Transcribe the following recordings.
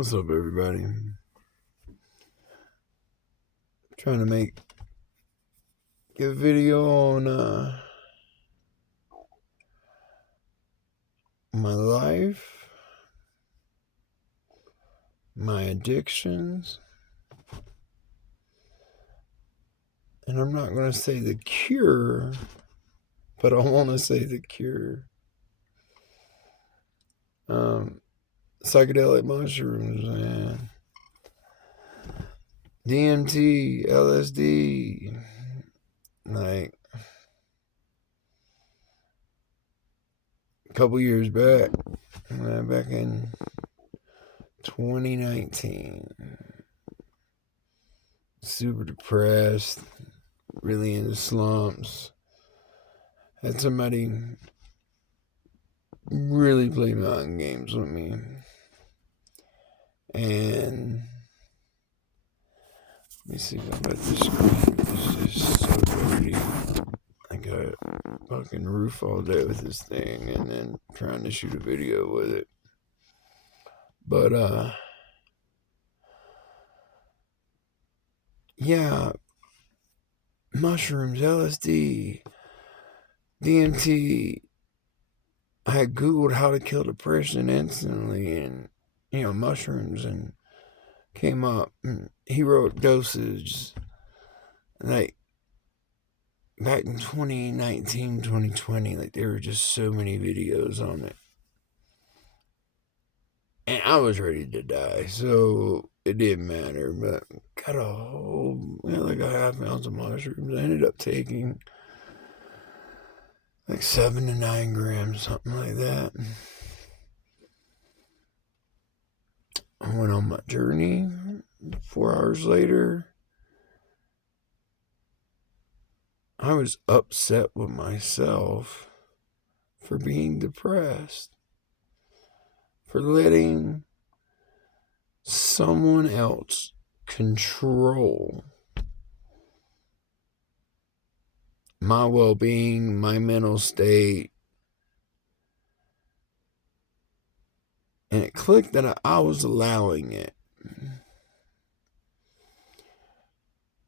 What's up, everybody? Trying to get a video on my life, my addictions, and I'm not going to say the cure, but I want to say the cure. Psychedelic mushrooms, man. DMT, LSD, like a couple years back in 2019, super depressed, really in the slumps. Had somebody really play mind games with me. And let me see if I got this screen. It's just so dirty. I got fucking roof all day with this thing and then trying to shoot a video with it. But yeah, mushrooms, LSD, DMT. I had Googled how to kill depression instantly and mushrooms, and came up and he wrote dosage like back in 2019, 2020, like there were just so many videos on it. And I was ready to die, so it didn't matter. But got a whole, like a half ounce of mushrooms. I ended up taking like 7 to 9 grams, something like that. I went on my journey. 4 hours later, I was upset with myself for being depressed, for letting someone else control my well-being, my mental state. And it clicked that I was allowing it.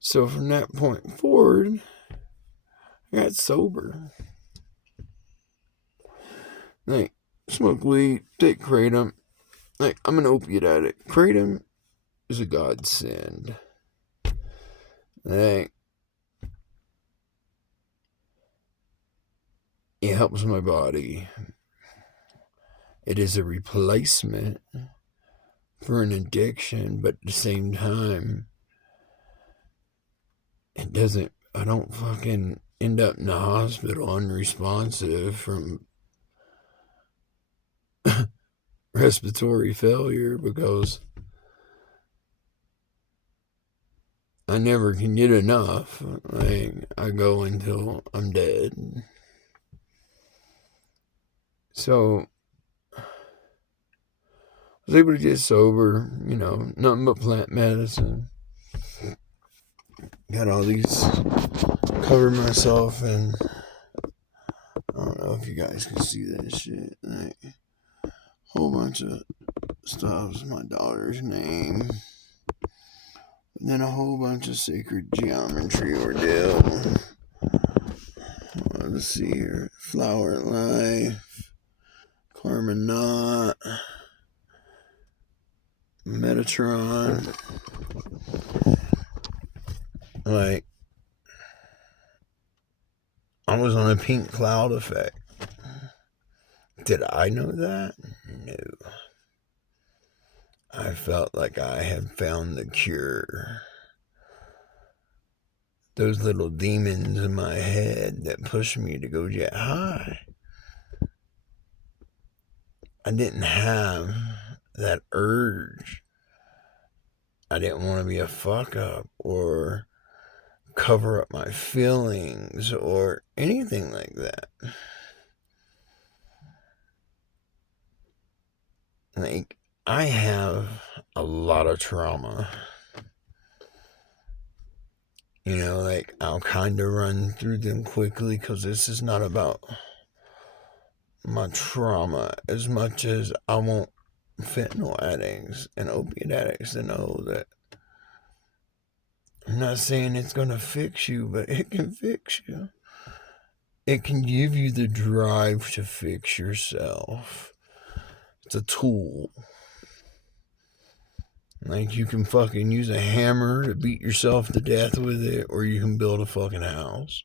So from that point forward, I got sober. Like, smoke weed, take kratom. Like, I'm an opiate addict. Kratom is a godsend. Like, it helps my body. It is a replacement for an addiction, but at the same time, I don't fucking end up in the hospital unresponsive from respiratory failure because I never can get enough. Like, I go until I'm dead. So I was able to get sober, nothing but plant medicine. Got all these, covered myself in, I don't know if you guys can see that shit. Like, a whole bunch of stuff's my daughter's name. And then a whole bunch of sacred geometry ordeal. Let's see here. Flower Life, Karma Knot, Metatron. Like, I was on a pink cloud effect. Did I know that? No. I felt like I had found the cure. Those little demons in my head that pushed me to go get high. I didn't have that urge. I didn't want to be a fuck up or cover up my feelings or anything like that. Like, I have a lot of trauma. Like, I'll kind of run through them quickly because this is not about my trauma as much as I won't fentanyl addicts and opiate addicts to know that I'm not saying it's going to fix you, but it can fix you. It can give you the drive to fix yourself. It's a tool. Like, you can fucking use a hammer to beat yourself to death with it, or you can build a fucking house.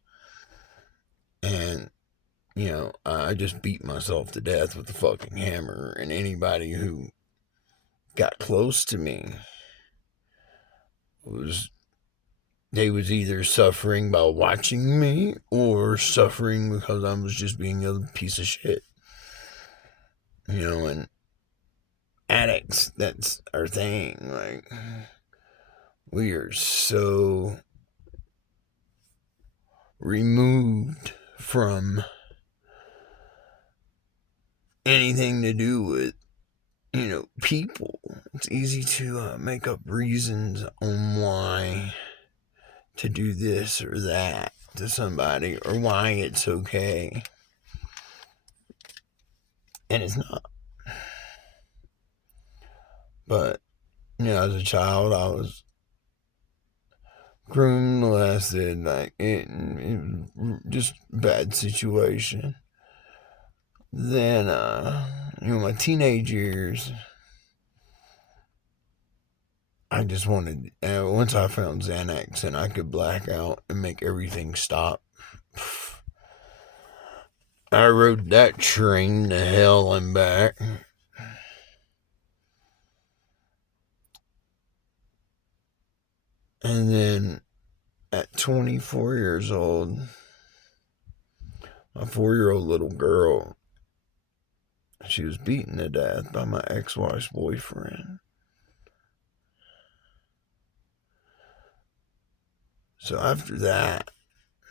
And, I just beat myself to death with the fucking hammer, and anybody who got close to me they was either suffering by watching me or suffering because I was just being a piece of shit. And addicts, that's our thing. Like, we are so removed from anything to do with, people. It's easy to make up reasons on why to do this or that to somebody, or why it's okay. And it's not. But, as a child, I was groomed, molested, like, it was just a bad situation. Then, my teenage years, I just wanted, once I found Xanax and I could black out and make everything stop, I rode that train to hell and back. And then at 24 years old, a 4-year-old little girl, she was beaten to death by my ex-wife's boyfriend. So after that,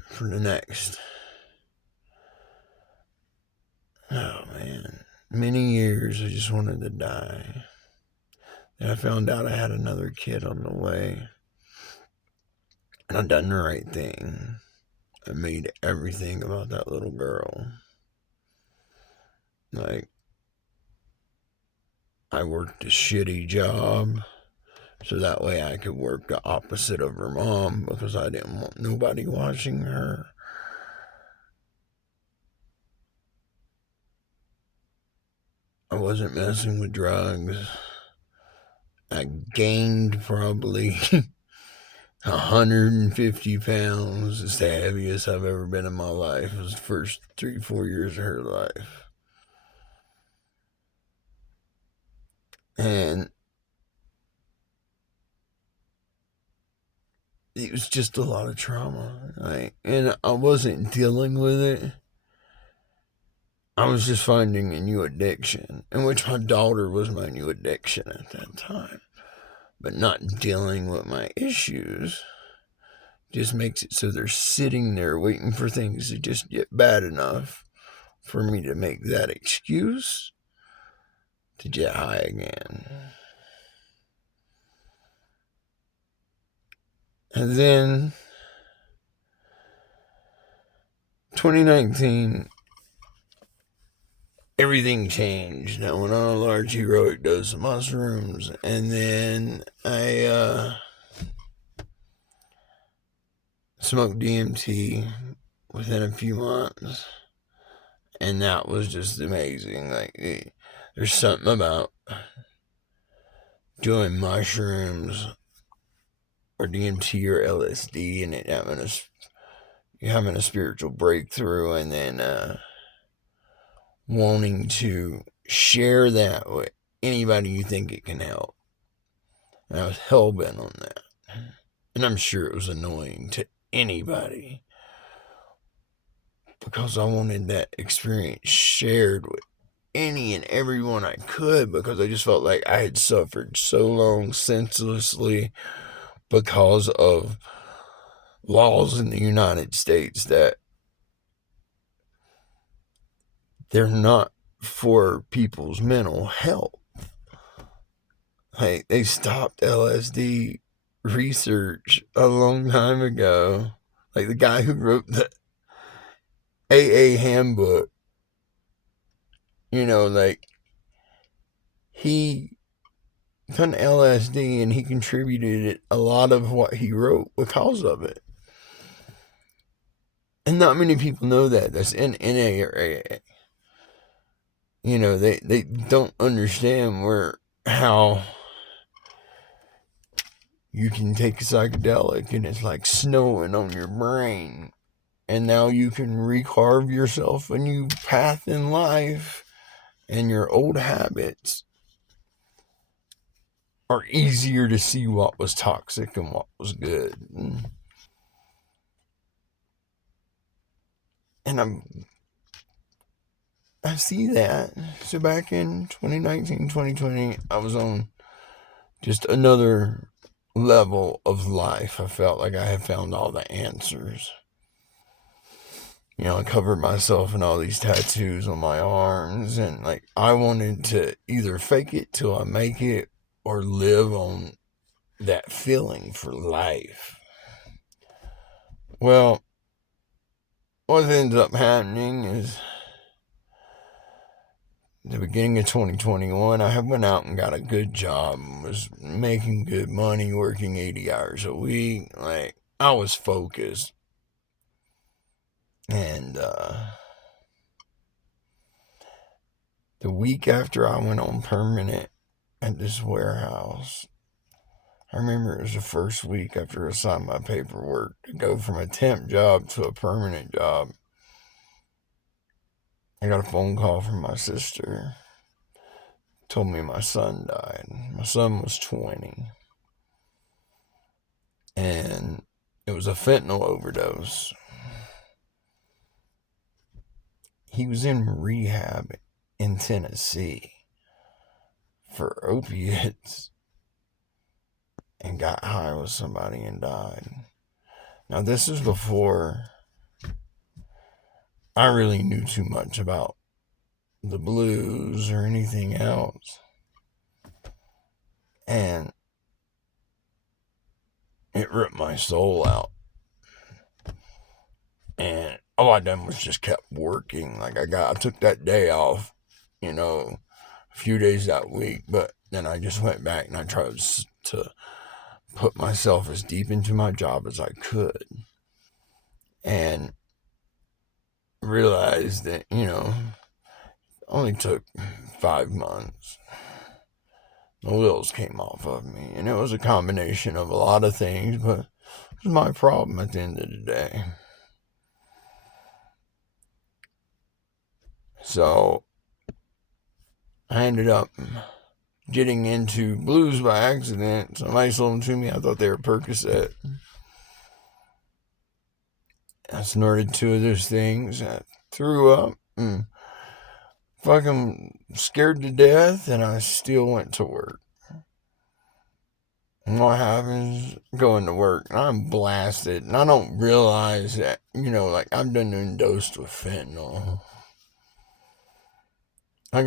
for the next, many years, I just wanted to die. And I found out I had another kid on the way. And I done the right thing. I made everything about that little girl. Like, I worked a shitty job so that way I could work the opposite of her mom, because I didn't want nobody watching her. I wasn't messing with drugs. I gained probably 150 pounds. It's the heaviest I've ever been in my life. It was the first 3-4 years of her life. And it was just a lot of trauma. And I wasn't dealing with it. I was just finding a new addiction, in which my daughter was my new addiction at that time. But not dealing with my issues just makes it so they're sitting there waiting for things to just get bad enough for me to make that excuse to get high again. And then 2019, everything changed. I went on a large heroic dose of mushrooms, and then I smoked DMT within a few months, and that was just amazing. Like, there's something about doing mushrooms or DMT or LSD and it having a spiritual breakthrough, and then wanting to share that with anybody you think it can help. And I was hell-bent on that. And I'm sure it was annoying to anybody, because I wanted that experience shared with any and everyone I could, because I just felt like I had suffered so long senselessly because of laws in the United States that they're not for people's mental health. Like, they stopped LSD research a long time ago. Like, the guy who wrote the AA handbook, like, he done LSD and he contributed a lot of what he wrote because of it. And not many people know that. That's in NA or AA. You know, they don't understand how you can take a psychedelic and it's like snowing on your brain. And now you can recarve yourself a new path in life, and your old habits are easier to see what was toxic and what was good. And I see that. So back in 2019, 2020, I was on just another level of life. I felt like I had found all the answers. You know, I covered myself in all these tattoos on my arms, and like I wanted to either fake it till I make it or live on that feeling for life. Well, what ends up happening is the beginning of 2021, I went out and got a good job, was making good money, working 80 hours a week. Like, I was focused. And the week after I went on permanent at this warehouse, I remember it was the first week after I signed my paperwork to go from a temp job to a permanent job. I got a phone call from my sister. Told me my son died. My son was 20. And it was a fentanyl overdose. He was in rehab in Tennessee for opiates and got high with somebody and died. Now, this is before I really knew too much about the blues or anything else. And it ripped my soul out. And all I done was just kept working. Like I took that day off, you know, a few days that week, but then I just went back and I tried to put myself as deep into my job as I could. And realized that, you know, only took 5 months. The wheels came off of me. And it was a combination of a lot of things, but it was my problem at the end of the day. So I ended up getting into blues by accident. Somebody sold them to me. I thought they were Percocet. I snorted 2 of those things. I threw up. Fucking scared to death, and I still went to work. And what happens? Going to work, and I'm blasted, and I don't realize that, you know, like I've been dosed with fentanyl. I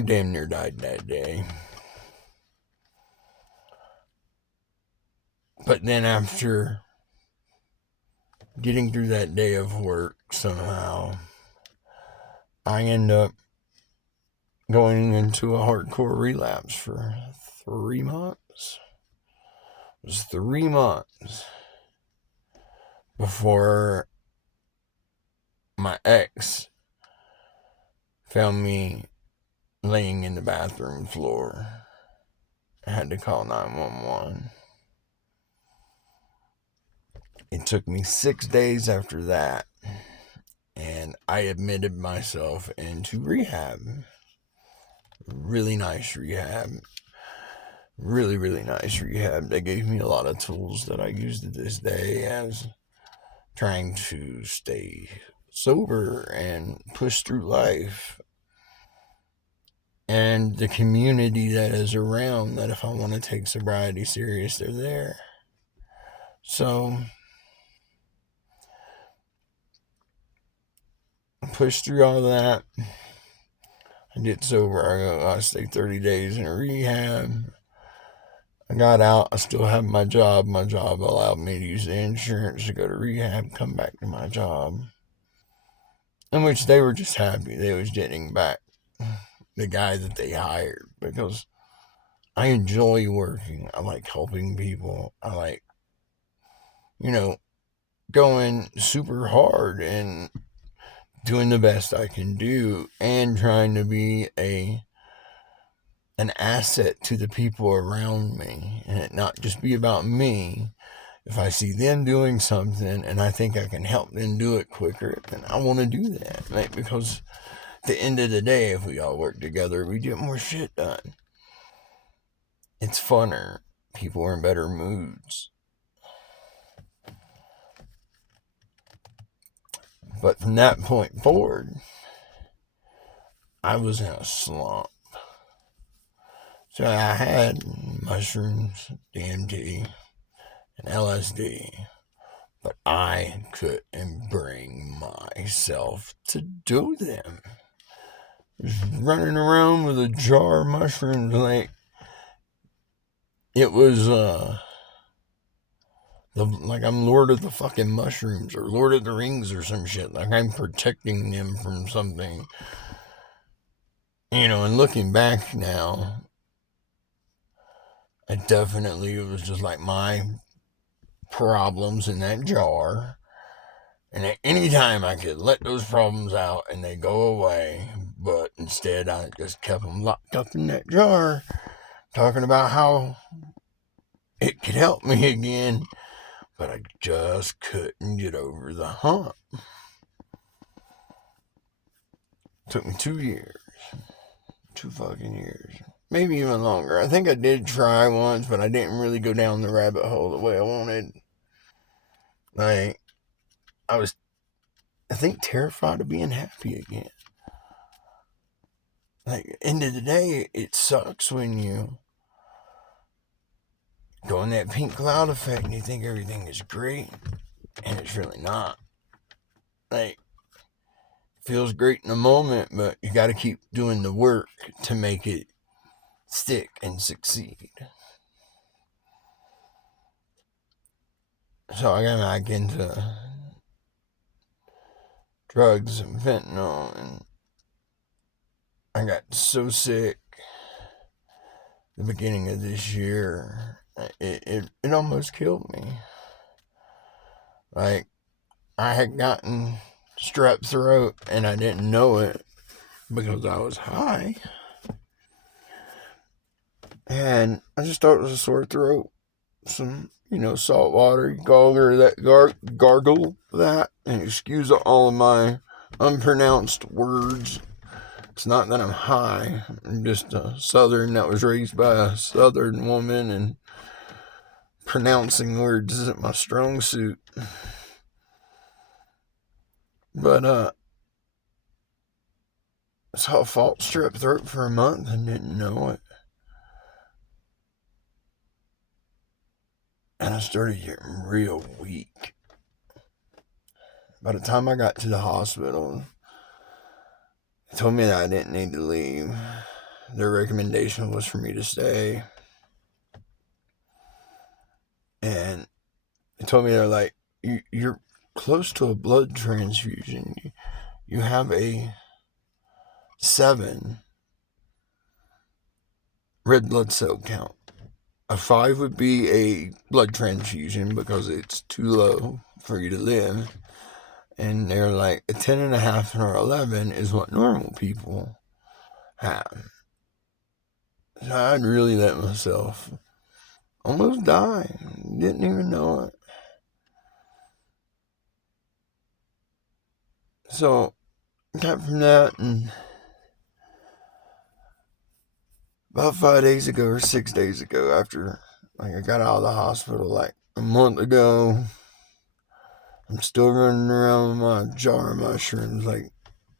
damn near died that day. But then after getting through that day of work somehow, I end up going into a hardcore relapse for 3 months. It was 3 months before my ex found me laying in the bathroom floor. I had to call 911. It took me 6 days after that, and I admitted myself into rehab. Really nice rehab. Really, really nice rehab. They gave me a lot of tools that I use to this day as trying to stay sober and push through life. And the community that is around, that if I want to take sobriety serious, they're there. So I pushed through all that. I get sober. I stayed 30 days in rehab. I got out. I still have my job. My job allowed me to use the insurance to go to rehab, come back to my job. In which they were just happy. They was getting back the guy that they hired, because I enjoy working. I like helping people. I like, you know, going super hard and doing the best I can do and trying to be an asset to the people around me and it not just be about me. If I see them doing something and I think I can help them do it quicker, then I want to do that. Like, because at the end of the day, if we all work together, we get more shit done. It's funner. People are in better moods. But from that point forward, I was in a slump. So I had mushrooms, DMT, and LSD, but I couldn't bring myself to do them. Just running around with a jar of mushrooms, like it was like I'm Lord of the fucking Mushrooms or Lord of the Rings or some shit. Like I'm protecting them from something. And looking back now, it was just like my problems in that jar. And at any time I could let those problems out and they go away. But instead I just kept them locked up in that jar, talking about how it could help me again. But I just couldn't get over the hump. Took me 2 years. 2 fucking years. Maybe even longer. I think I did try once, but I didn't really go down the rabbit hole the way I wanted. Like, I think, terrified of being happy again. Like, end of the day, it sucks when you go in that pink cloud effect and you think everything is great, and it's really not. Like, feels great in the moment, but you got to keep doing the work to make it stick and succeed. So I got back into drugs and fentanyl, and I got so sick the beginning of this year, it almost killed me. Like, I had gotten strep throat and I didn't know it because I was high. And I just thought it was a sore throat. Some, salt water, gargle that, and excuse all of my unpronounced words. It's not that I'm high. I'm just a Southern that was raised by a Southern woman, and pronouncing words isn't my strong suit. But, so I fought strep throat for a month and didn't know it. And I started getting real weak. By the time I got to the hospital, they told me that I didn't need to leave. Their recommendation was for me to stay. And they told me, they're like, you're close to a blood transfusion. You have a 7 red blood cell count. A 5 would be a blood transfusion because it's too low for you to live. And they're like, a 10.5 or 11 is what normal people have. So I'd really let myself almost die. Didn't even know it. So, got from that, and about 5 days ago or 6 days ago, after I got out of the hospital like a month ago, I'm still running around with my jar of mushrooms like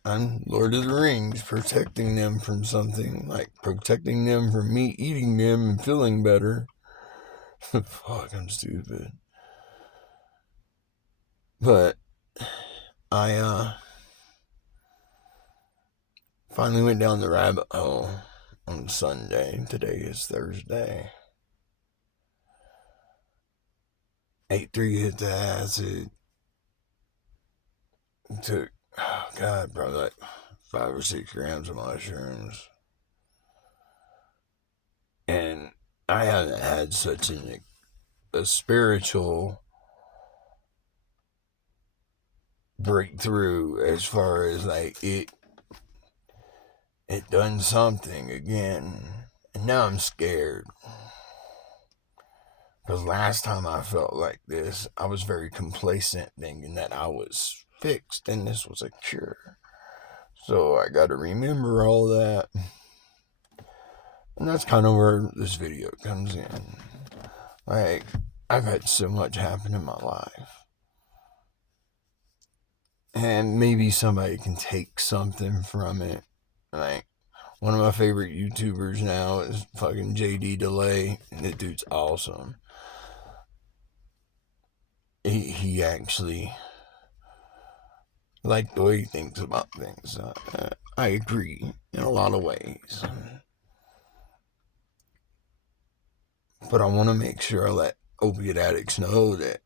I'm Lord of the Rings, protecting them from something, like protecting them from me eating them and feeling better. Fuck, I'm stupid. But I finally went down the rabbit hole on Sunday. Today is Thursday. Ate 3 hits of acid. Took, probably like 5 or 6 grams of mushrooms. I haven't had such a spiritual breakthrough as far as like it done something again. And now I'm scared. Because last time I felt like this, I was very complacent, thinking that I was fixed and this was a cure. So I got to remember all that. And that's kind of where this video comes in. Like, I've had so much happen in my life. And maybe somebody can take something from it. Like, one of my favorite YouTubers now is fucking JD Delay. And the dude's awesome. He actually, like the way he thinks about things. I agree in a lot of ways. But I want to make sure I let opiate addicts know that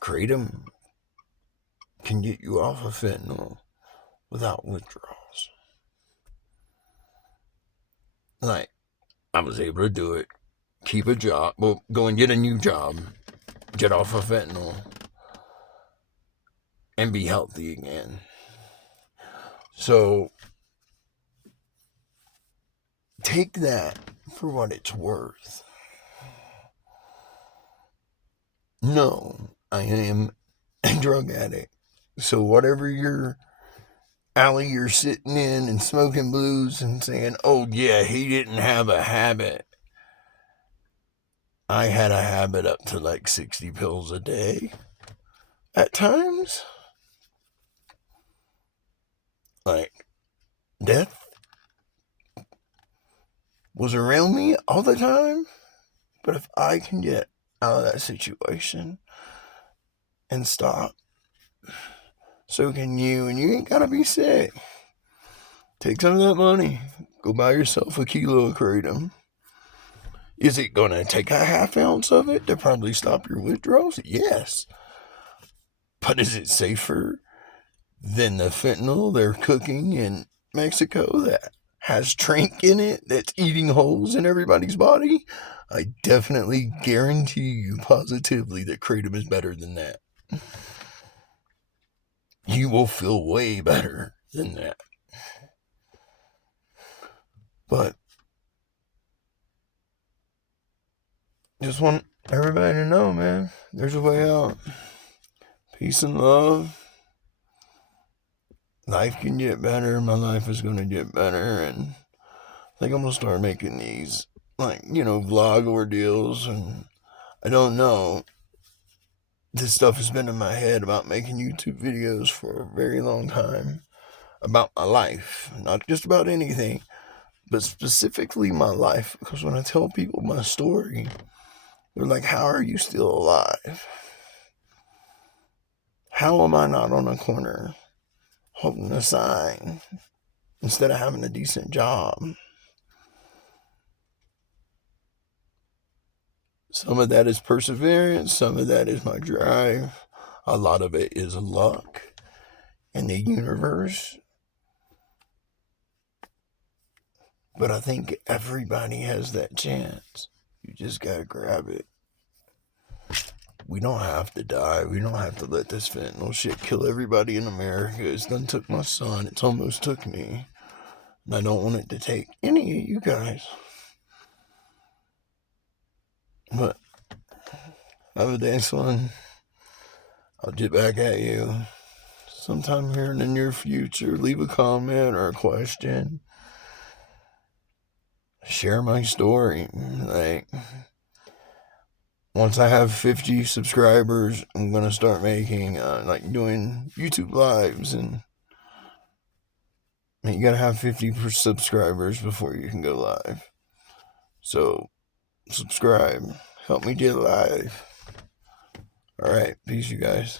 kratom can get you off of fentanyl without withdrawals. Like, I was able to do it. Keep a job. Well, go and get a new job. Get off of fentanyl. And be healthy again. So, take that for what it's worth. No, I am a drug addict. So, whatever alley you're sitting in and smoking blues and saying, oh yeah, he didn't have a habit. I had a habit up to like 60 pills a day at times. Like, death was around me all the time. But if I can get out of that situation and stop, so can you. And you ain't gotta be sick. Take some of that money. Go buy yourself a kilo of kratom. Is it going to take a half ounce of it to probably stop your withdrawals? Yes. But is it safer than the fentanyl they're cooking in Mexico that has trank in it that's eating holes in everybody's body? I definitely guarantee you positively that kratom is better than that. You will feel way better than that. But just want everybody to know, man, there's a way out. Peace and love. Life can get better. My life is going to get better. And I think I'm going to start making these, like, vlog ordeals. And I don't know. This stuff has been in my head about making YouTube videos for a very long time. About my life. Not just about anything. But specifically my life. Because when I tell people my story, they're like, how are you still alive? How am I not on a corner holding a sign instead of having a decent job? Some of that is perseverance. Some of that is my drive. A lot of it is luck and the universe. But I think everybody has that chance. You just gotta grab it. We don't have to die. We don't have to let this fentanyl shit kill everybody in America. It's done took my son. It's almost took me. And I don't want it to take any of you guys. But have a nice one. I'll get back at you sometime here in the near future. Leave a comment or a question. Share my story. Like, once I have 50 subscribers, I'm gonna start making doing YouTube lives, and you gotta have 50 subscribers before you can go live. So subscribe, help me get live. All right, peace, you guys.